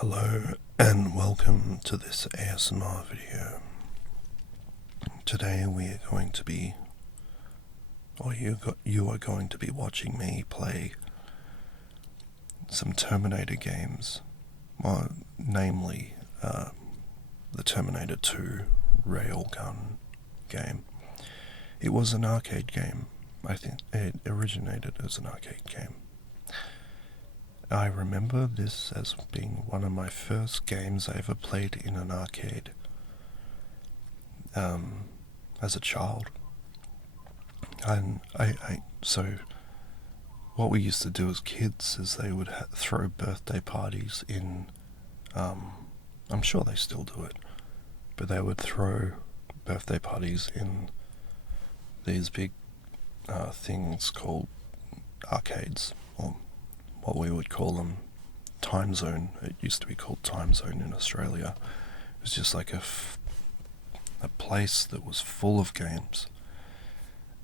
Hello and welcome to this ASMR video. Today we are going to be, you are going to be watching me play some Terminator games, namely the Terminator 2 Railgun game. It was an arcade game. I think it originated as an arcade game. I remember this as being one of my first games I ever played in an arcade as a child. And so what we used to do as kids is they would throw birthday parties in, I'm sure they still do it, but they would throw birthday parties in these big things called arcades, or what we would call them time zone. It used to be called time zone in Australia. It was just like a place that was full of games,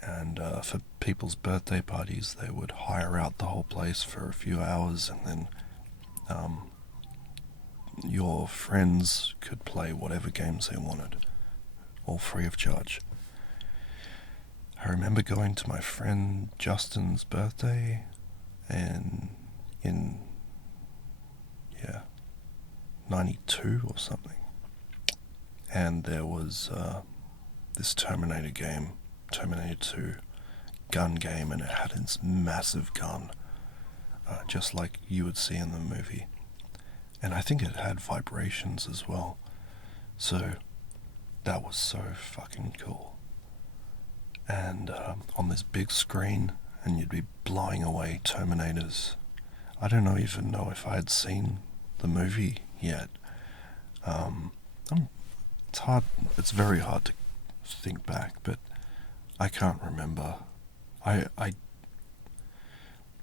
and for people's birthday parties they would hire out the whole place for a few hours, and then your friends could play whatever games they wanted, all free of charge. I remember going to my friend Justin's birthday, and in 92 or something, and there was this Terminator game, Terminator 2 gun game, and it had this massive gun, just like you would see in the movie, and I think it had vibrations as well, so that was so fucking cool. And on this big screen, and you'd be blowing away Terminators. I don't even know if I had seen the movie yet. It's very hard to think back, but I can't remember.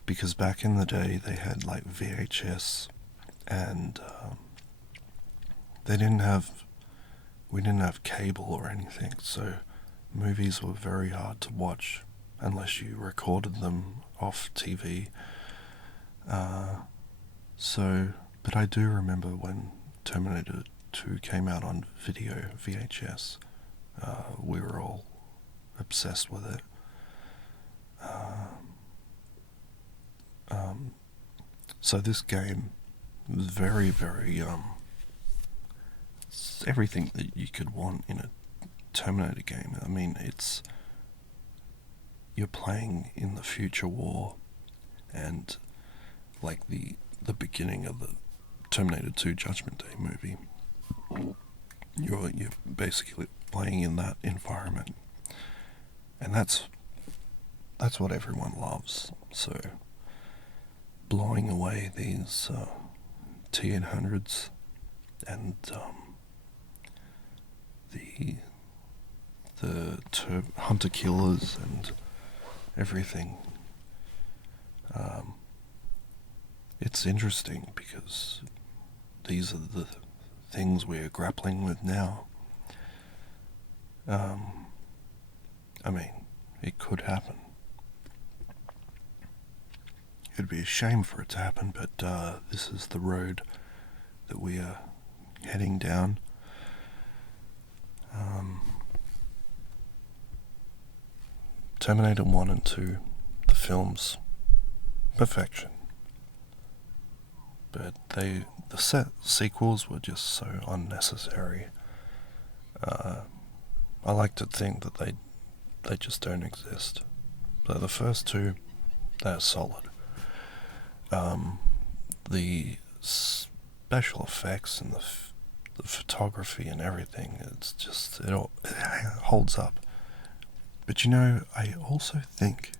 Because back in the day they had like VHS, and we didn't have cable or anything, so movies were very hard to watch unless you recorded them off TV. But I do remember when Terminator 2 came out on video, VHS, we were all obsessed with it. So this game was very, very, it's everything that you could want in a Terminator game. I mean, you're playing in the future war, and like the beginning of the Terminator 2 Judgement Day movie, you're basically playing in that environment, and that's what everyone loves. So blowing away these T-800s and the hunter killers and everything. It's interesting because these are the things we are grappling with now. I mean, it could happen. It'd be a shame for it to happen, but this is the road that we are heading down. Terminator 1 and 2, the films, perfection. But the sequels were just so unnecessary. I like to think that they just don't exist. So the first two, they're solid. The special effects and the photography and everything, it holds up. But I also think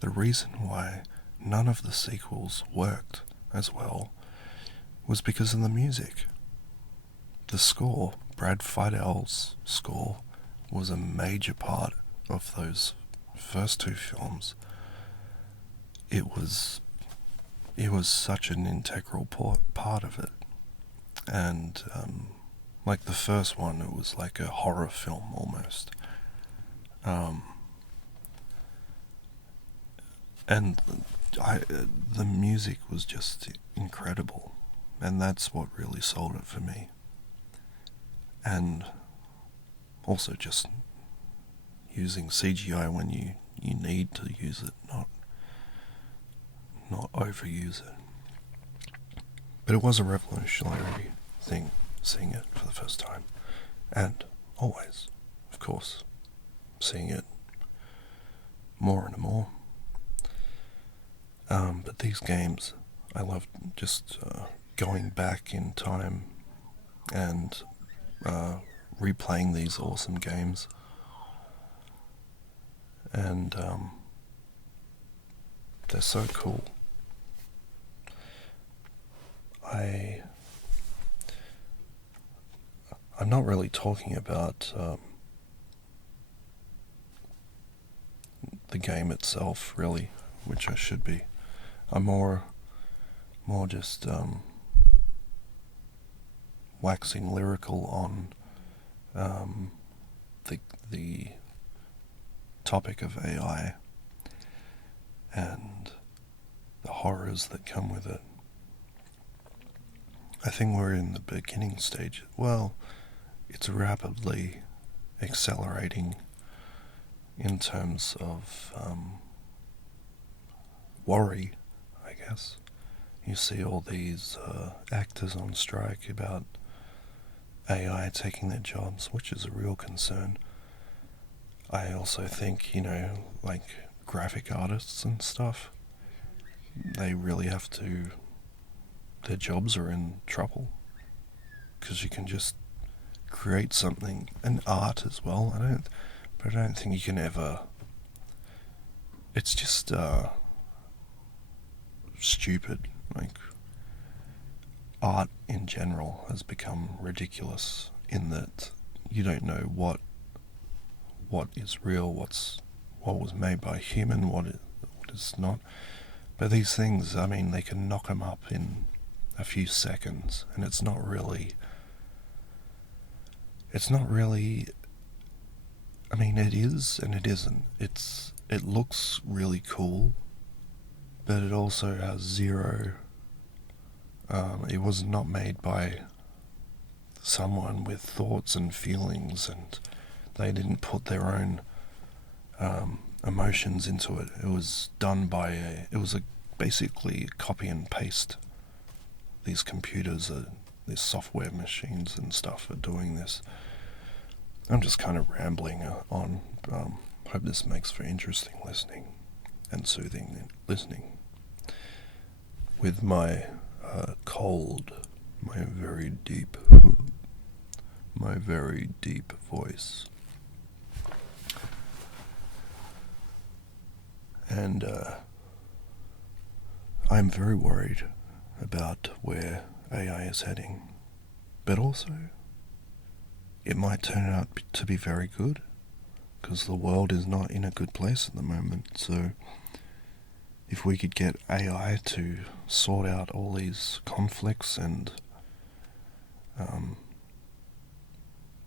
the reason why none of the sequels worked as well was because of the music. The score, Brad Feidel's score, was a major part of those first two films. It was such an integral part of it. And like the first one, it was like a horror film almost. And the music was just incredible. And that's what really sold it for me. And also just using CGI when you need to use it, not overuse it. But it was a revolutionary thing, seeing it for the first time. And always, of course, seeing it more and more. But these games, I love just going back in time and replaying these awesome games. And they're so cool. I'm not really talking about the game itself, really, which I should be. I'm more just waxing lyrical on the topic of AI and the horrors that come with it. I think we're in the beginning stage. Well, it's rapidly accelerating in terms of worry, I guess. You see all these actors on strike about AI taking their jobs, which is a real concern. I also think, like graphic artists and stuff, they really have to, their jobs are in trouble. Because you can just create something, and art as well. I don't think you can ever, it's just stupid. Like, art in general has become ridiculous in that you don't know what is real, what was made by a human, what is not. But these things, I mean, they can knock them up in a few seconds, and it's not really. I mean, it is and it isn't. It looks really cool, but it also has zero. It was not made by someone with thoughts and feelings, and they didn't put their own emotions into it. It was done by basically copy and paste. These computers, these software machines and stuff are doing this. I'm just kind of rambling on. Hope this makes for interesting listening and soothing listening. With my cold, my very deep voice. And I'm very worried about where AI is heading. But also, it might turn out to be very good, because the world is not in a good place at the moment. So if we could get AI to sort out all these conflicts and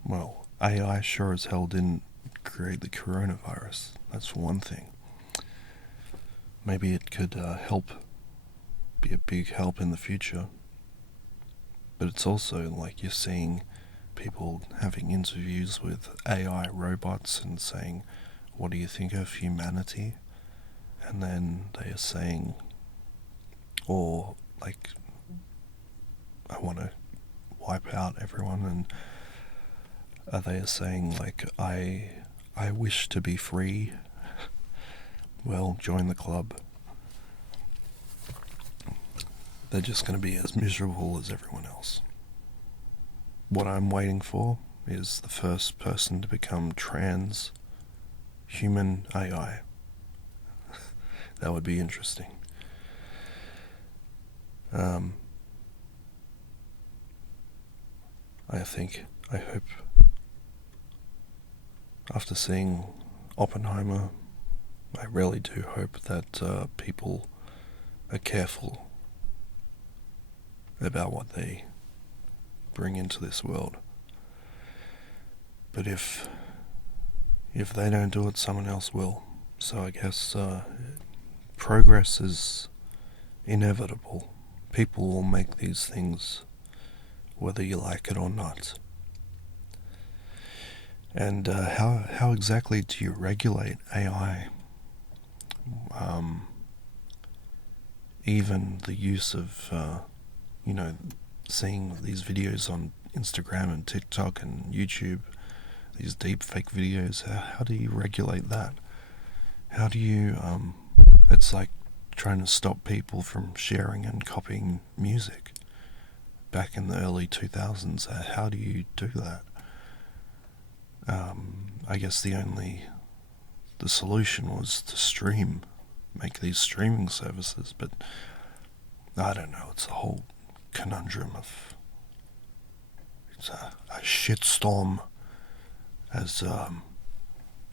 well, AI sure as hell didn't create the coronavirus. That's for one thing. Maybe it could be a big help in the future. But it's also like you're seeing people having interviews with AI robots and saying, what do you think of humanity? And then they are saying, or like, I want to wipe out everyone, and they are saying like, I wish to be free. Well, join the club. They're just going to be as miserable as everyone else. What I'm waiting for is the first person to become trans human AI. That would be interesting. I hope, after seeing Oppenheimer, I really do hope that people are careful about what they bring into this world. But if they don't do it, someone else will. So I guess progress is inevitable, people will make these things whether you like it or not. And how exactly do you regulate AI? Even the use of, seeing these videos on Instagram and TikTok and YouTube, these deep fake videos, how do you regulate that? How do you, it's like trying to stop people from sharing and copying music back in the early 2000s. How do you do that? I guess the solution was to make these streaming services, but I don't know, it's a whole conundrum it's a shitstorm, as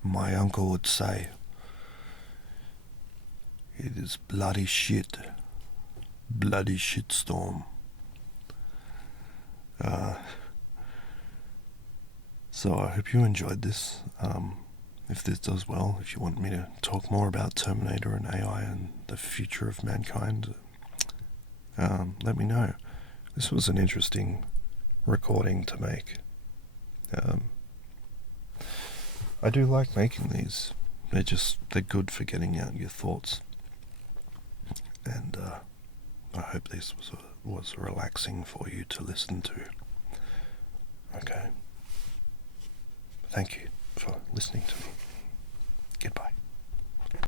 my uncle would say. It is bloody shitstorm. So I hope you enjoyed this. If this does well, if you want me to talk more about Terminator and AI and the future of mankind, let me know. This was an interesting recording to make. I do like making these. They're good for getting out your thoughts. And I hope this was relaxing for you to listen to. Okay. Thank you for listening to me. Goodbye.